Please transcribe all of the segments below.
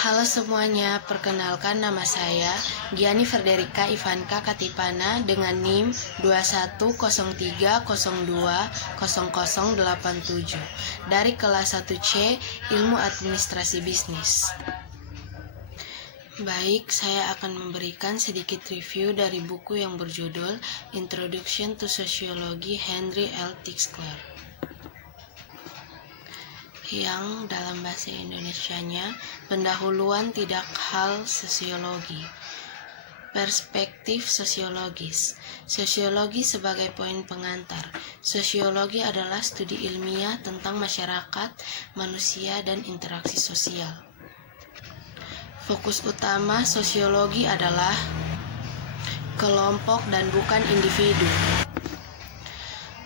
Halo semuanya, perkenalkan nama saya Giani Frederica Ivanka Katipana dengan NIM 2103020087 dari kelas 1C Ilmu Administrasi Bisnis. Baik, saya akan memberikan sedikit review dari buku yang berjudul Introduction to Sociology Henry L. Tixcler, yang dalam bahasa Indonesianya pendahuluan tidak hal sosiologi. Perspektif sosiologis. Sosiologi sebagai poin pengantar. Sosiologi adalah studi ilmiah tentang masyarakat, manusia, dan interaksi sosial. Fokus utama sosiologi adalah kelompok dan bukan individu.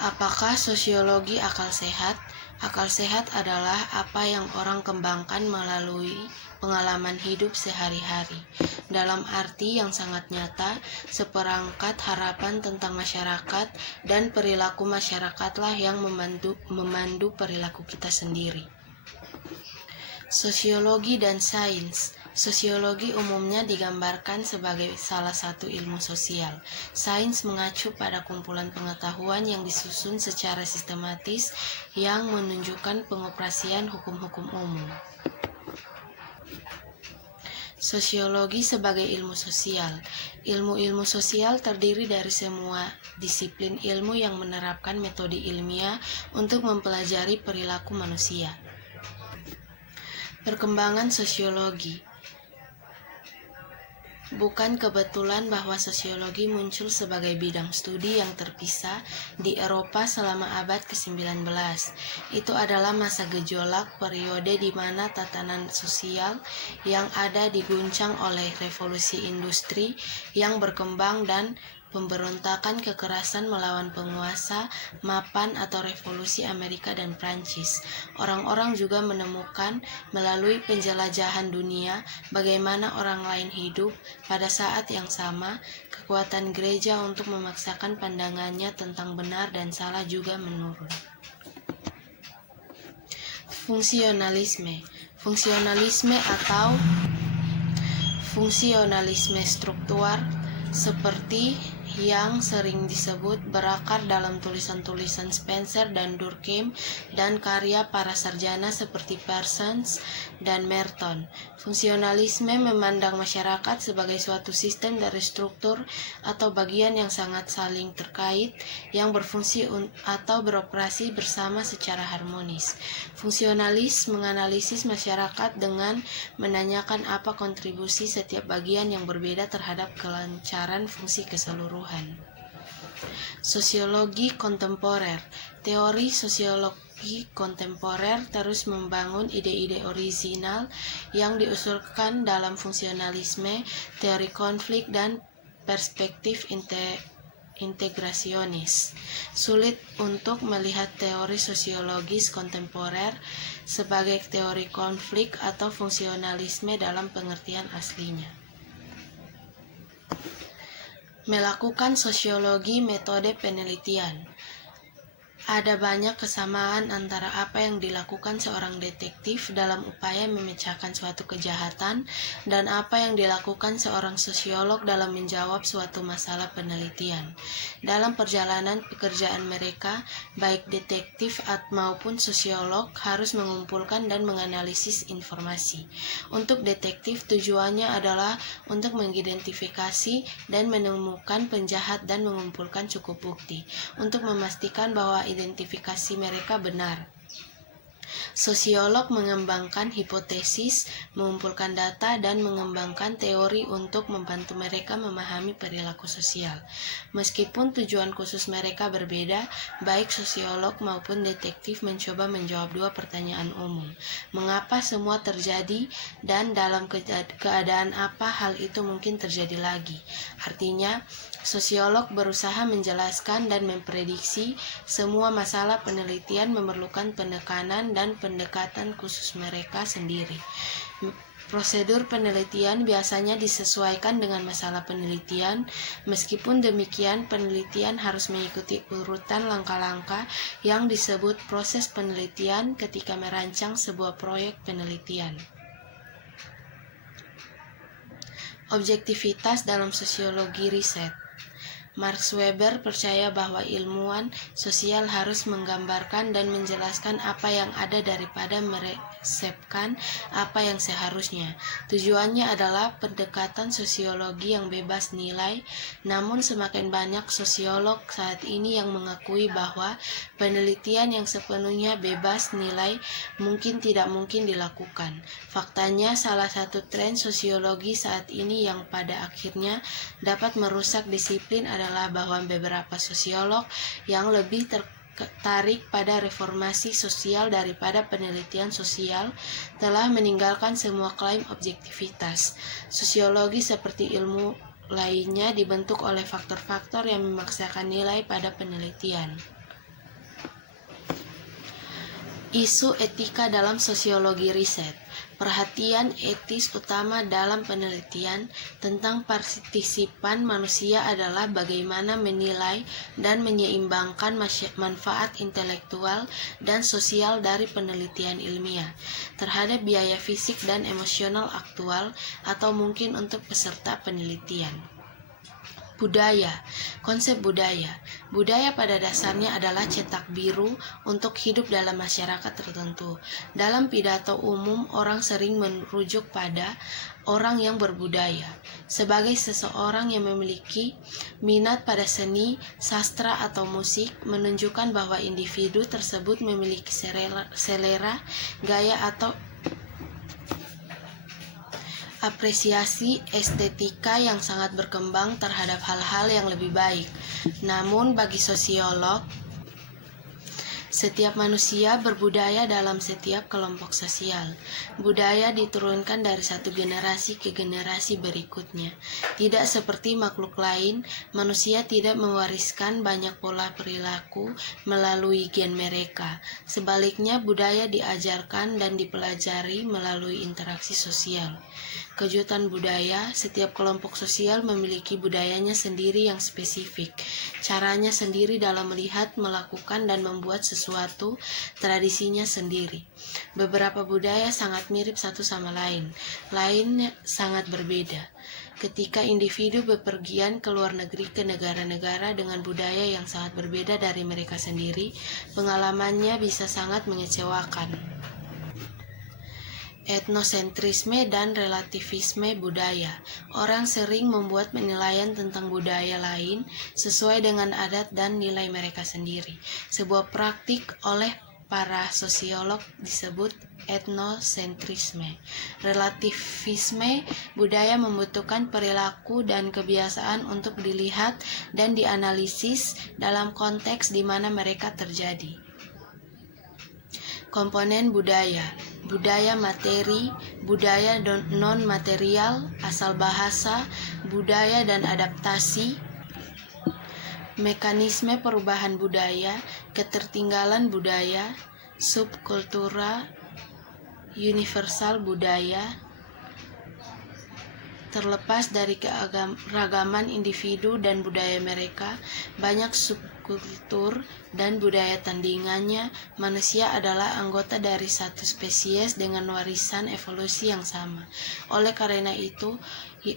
Apakah sosiologi akal sehat? Akal sehat adalah apa yang orang kembangkan melalui pengalaman hidup sehari-hari. Dalam arti yang sangat nyata, seperangkat harapan tentang masyarakat dan perilaku masyarakatlah yang memandu perilaku kita sendiri. Sosiologi dan sains. Sosiologi umumnya digambarkan sebagai salah satu ilmu sosial. Sains mengacu pada kumpulan pengetahuan yang disusun secara sistematis yang menunjukkan pengoperasian hukum-hukum umum. Sosiologi sebagai ilmu sosial. Ilmu-ilmu sosial terdiri dari semua disiplin ilmu yang menerapkan metode ilmiah untuk mempelajari perilaku manusia. Perkembangan sosiologi. Bukan kebetulan bahwa sosiologi muncul sebagai bidang studi yang terpisah di Eropa selama abad ke-19. Itu adalah masa gejolak, periode di mana tatanan sosial yang ada diguncang oleh revolusi industri yang berkembang dan pemberontakan kekerasan melawan penguasa, mapan atau revolusi Amerika dan Prancis. Orang-orang juga menemukan melalui penjelajahan dunia bagaimana orang lain hidup. Pada saat yang sama, kekuatan gereja untuk memaksakan pandangannya tentang benar dan salah juga menurun. Fungsionalisme. Fungsionalisme atau fungsionalisme struktural seperti yang sering disebut berakar dalam tulisan-tulisan Spencer dan Durkheim dan karya para sarjana seperti Parsons dan Merton. Fungsionalisme memandang masyarakat sebagai suatu sistem dari struktur atau bagian yang sangat saling terkait yang berfungsi atau beroperasi bersama secara harmonis. Fungsionalis menganalisis masyarakat dengan menanyakan apa kontribusi setiap bagian yang berbeda terhadap kelancaran fungsi keseluruhan. Sosiologi kontemporer. Teori sosiologi kontemporer terus membangun ide-ide orisinal yang diusulkan dalam fungsionalisme, teori konflik, dan perspektif integrasionis. Sulit untuk melihat teori sosiologis kontemporer sebagai teori konflik atau fungsionalisme dalam pengertian aslinya. Melakukan sosiologi metode penelitian. Ada banyak kesamaan antara apa yang dilakukan seorang detektif dalam upaya memecahkan suatu kejahatan dan apa yang dilakukan seorang sosiolog dalam menjawab suatu masalah penelitian. Dalam perjalanan pekerjaan mereka, baik detektif maupun sosiolog harus mengumpulkan dan menganalisis informasi. Untuk detektif, tujuannya adalah untuk mengidentifikasi dan menemukan penjahat dan mengumpulkan cukup bukti untuk memastikan bahwa identifikasi mereka benar. Sosiolog mengembangkan hipotesis, mengumpulkan data, dan mengembangkan teori untuk membantu mereka memahami perilaku sosial. Meskipun tujuan khusus mereka berbeda, baik sosiolog maupun detektif mencoba menjawab dua pertanyaan umum. Mengapa semua terjadi dan dalam keadaan apa hal itu mungkin terjadi lagi? Artinya, sosiolog berusaha menjelaskan dan memprediksi semua masalah penelitian memerlukan penekanan dan pendekatan khusus mereka sendiri. Prosedur penelitian biasanya disesuaikan dengan masalah penelitian. Meskipun demikian, penelitian harus mengikuti urutan langkah-langkah yang disebut proses penelitian ketika merancang sebuah proyek penelitian. Objektivitas dalam sosiologi riset. Max Weber percaya bahwa ilmuwan sosial harus menggambarkan dan menjelaskan apa yang ada daripada meresepkan apa yang seharusnya. Tujuannya adalah pendekatan sosiologi yang bebas nilai, namun semakin banyak sosiolog saat ini yang mengakui bahwa penelitian yang sepenuhnya bebas nilai tidak mungkin dilakukan. Faktanya, salah satu tren sosiologi saat ini yang pada akhirnya dapat merusak disiplin adalah bahwa beberapa sosiolog yang lebih tertarik pada reformasi sosial daripada penelitian sosial telah meninggalkan semua klaim objektivitas. Sosiologi seperti ilmu lainnya dibentuk oleh faktor-faktor yang memaksakan nilai pada penelitian. Isu etika dalam sosiologi riset. Perhatian etis utama dalam penelitian tentang partisipan manusia adalah bagaimana menilai dan menyeimbangkan manfaat intelektual dan sosial dari penelitian ilmiah terhadap biaya fisik dan emosional aktual atau mungkin untuk peserta penelitian. Budaya. Konsep budaya. Budaya pada dasarnya adalah cetak biru untuk hidup dalam masyarakat tertentu. Dalam pidato umum, orang sering merujuk pada orang yang berbudaya sebagai seseorang yang memiliki minat pada seni, sastra, atau musik, menunjukkan bahwa individu tersebut memiliki selera, gaya, atau apresiasi estetika yang sangat berkembang terhadap hal-hal yang lebih baik. Namun bagi sosiolog, setiap manusia berbudaya dalam setiap kelompok sosial. Budaya diturunkan dari satu generasi ke generasi berikutnya. Tidak seperti makhluk lain, manusia tidak mewariskan banyak pola perilaku melalui gen mereka. Sebaliknya, budaya diajarkan dan dipelajari melalui interaksi sosial. Kejutan budaya, setiap kelompok sosial memiliki budayanya sendiri yang spesifik, caranya sendiri dalam melihat, melakukan, dan membuat sesuatu, tradisinya sendiri. Beberapa budaya sangat mirip satu sama lain, lainnya sangat berbeda. Ketika individu bepergian ke luar negeri ke negara-negara dengan budaya yang sangat berbeda dari mereka sendiri, pengalamannya bisa sangat mengecewakan. Etnosentrisme dan relativisme budaya. Orang sering membuat penilaian tentang budaya lain sesuai dengan adat dan nilai mereka sendiri. Sebuah praktik oleh para sosiolog disebut etnosentrisme. Relativisme budaya membutuhkan perilaku dan kebiasaan untuk dilihat dan dianalisis dalam konteks di mana mereka terjadi. Komponen budaya. Budaya materi, budaya non-material, asal bahasa, budaya dan adaptasi, mekanisme perubahan budaya, ketertinggalan budaya, subkultura, universal budaya. Terlepas dari keragaman individu dan budaya mereka, banyak subkultur dan budaya tandingannya, manusia adalah anggota dari satu spesies dengan warisan evolusi yang sama. Oleh karena itu,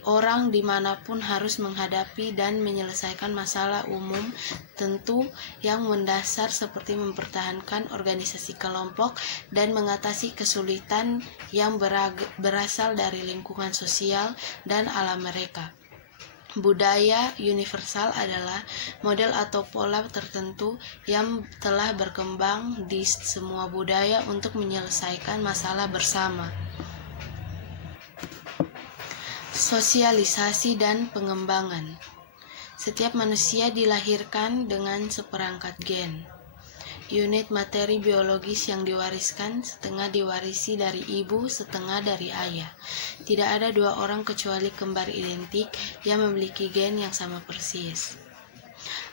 orang dimanapun harus menghadapi dan menyelesaikan masalah umum tentu yang mendasar seperti mempertahankan organisasi kelompok dan mengatasi kesulitan yang berasal dari lingkungan sosial dan alam mereka. Budaya universal adalah model atau pola tertentu yang telah berkembang di semua budaya untuk menyelesaikan masalah bersama. Sosialisasi dan pengembangan. Setiap manusia dilahirkan dengan seperangkat gen, unit materi biologis yang diwariskan, setengah diwarisi dari ibu, setengah dari ayah. Tidak ada dua orang kecuali kembar identik yang memiliki gen yang sama persis.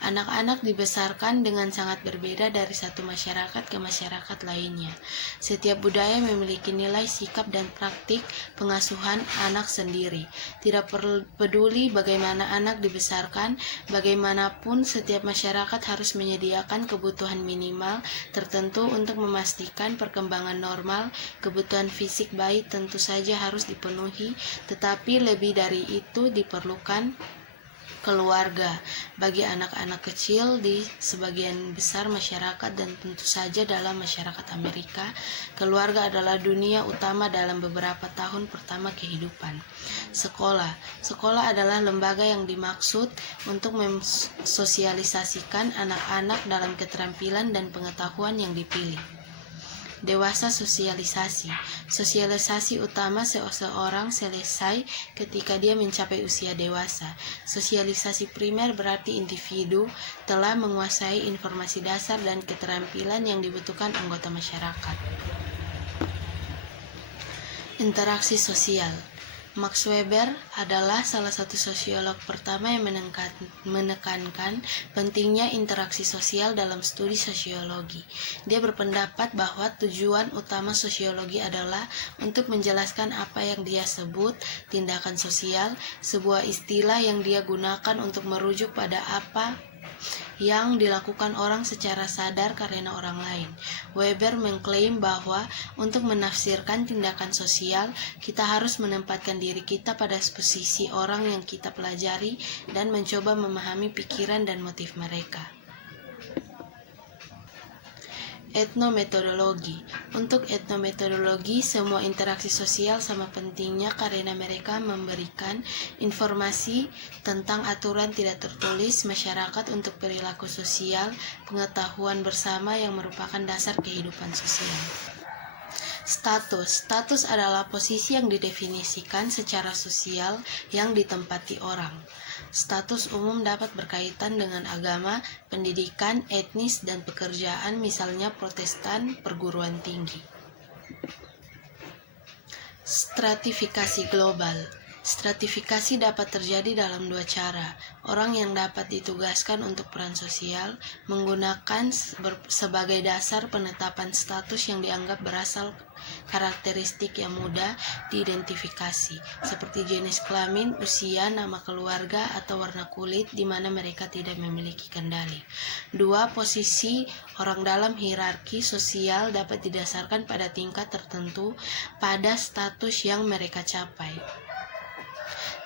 Anak-anak dibesarkan dengan sangat berbeda dari satu masyarakat ke masyarakat lainnya. Setiap budaya memiliki nilai, sikap, dan praktik pengasuhan anak sendiri. Tidak peduli bagaimana anak dibesarkan, bagaimanapun setiap masyarakat harus menyediakan kebutuhan minimal tertentu untuk memastikan perkembangan normal. Kebutuhan fisik bayi tentu saja harus dipenuhi, tetapi lebih dari itu diperlukan keluarga. Bagi anak-anak kecil di sebagian besar masyarakat dan tentu saja dalam masyarakat Amerika, keluarga adalah dunia utama dalam beberapa tahun pertama kehidupan. Sekolah adalah lembaga yang dimaksud untuk mensosialisasikan anak-anak dalam keterampilan dan pengetahuan yang dipilih. Dewasa sosialisasi. Sosialisasi utama seseorang selesai ketika dia mencapai usia dewasa. Sosialisasi primer berarti individu telah menguasai informasi dasar dan keterampilan yang dibutuhkan anggota masyarakat. Interaksi sosial. Max Weber adalah salah satu sosiolog pertama yang menekankan pentingnya interaksi sosial dalam studi sosiologi. Dia berpendapat bahwa tujuan utama sosiologi adalah untuk menjelaskan apa yang dia sebut tindakan sosial, sebuah istilah yang dia gunakan untuk merujuk pada apa yang dilakukan orang secara sadar karena orang lain. Weber mengklaim bahwa untuk menafsirkan tindakan sosial, kita harus menempatkan diri kita pada posisi orang yang kita pelajari dan mencoba memahami pikiran dan motif mereka. Etnometodologi. Untuk etnometodologi, semua interaksi sosial sama pentingnya karena mereka memberikan informasi tentang aturan tidak tertulis masyarakat untuk perilaku sosial, pengetahuan bersama yang merupakan dasar kehidupan sosial. Status adalah posisi yang didefinisikan secara sosial yang ditempati orang. Status umum dapat berkaitan dengan agama, pendidikan, etnis, dan pekerjaan, misalnya Protestan, perguruan tinggi. Stratifikasi global. Stratifikasi dapat terjadi dalam dua cara. Orang yang dapat ditugaskan untuk peran sosial menggunakan sebagai dasar penetapan status yang dianggap berasal karakteristik yang mudah diidentifikasi, seperti jenis kelamin, usia, nama keluarga, atau warna kulit di mana mereka tidak memiliki kendali. Dua, posisi orang dalam hierarki sosial dapat didasarkan pada tingkat tertentu pada status yang mereka capai.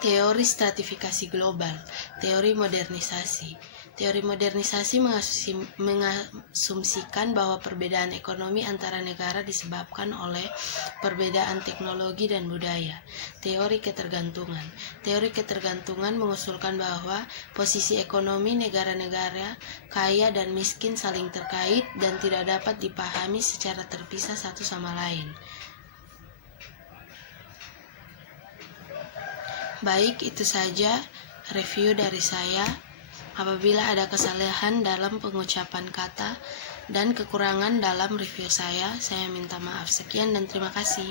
Teori stratifikasi global. Teori modernisasi. Teori modernisasi mengasumsikan bahwa perbedaan ekonomi antara negara disebabkan oleh perbedaan teknologi dan budaya. Teori ketergantungan. Teori ketergantungan mengusulkan bahwa posisi ekonomi negara-negara kaya dan miskin saling terkait dan tidak dapat dipahami secara terpisah satu sama lain. Baik, itu saja review dari saya. Apabila ada kesalahan dalam pengucapan kata dan kekurangan dalam review saya minta maaf. Sekian dan terima kasih.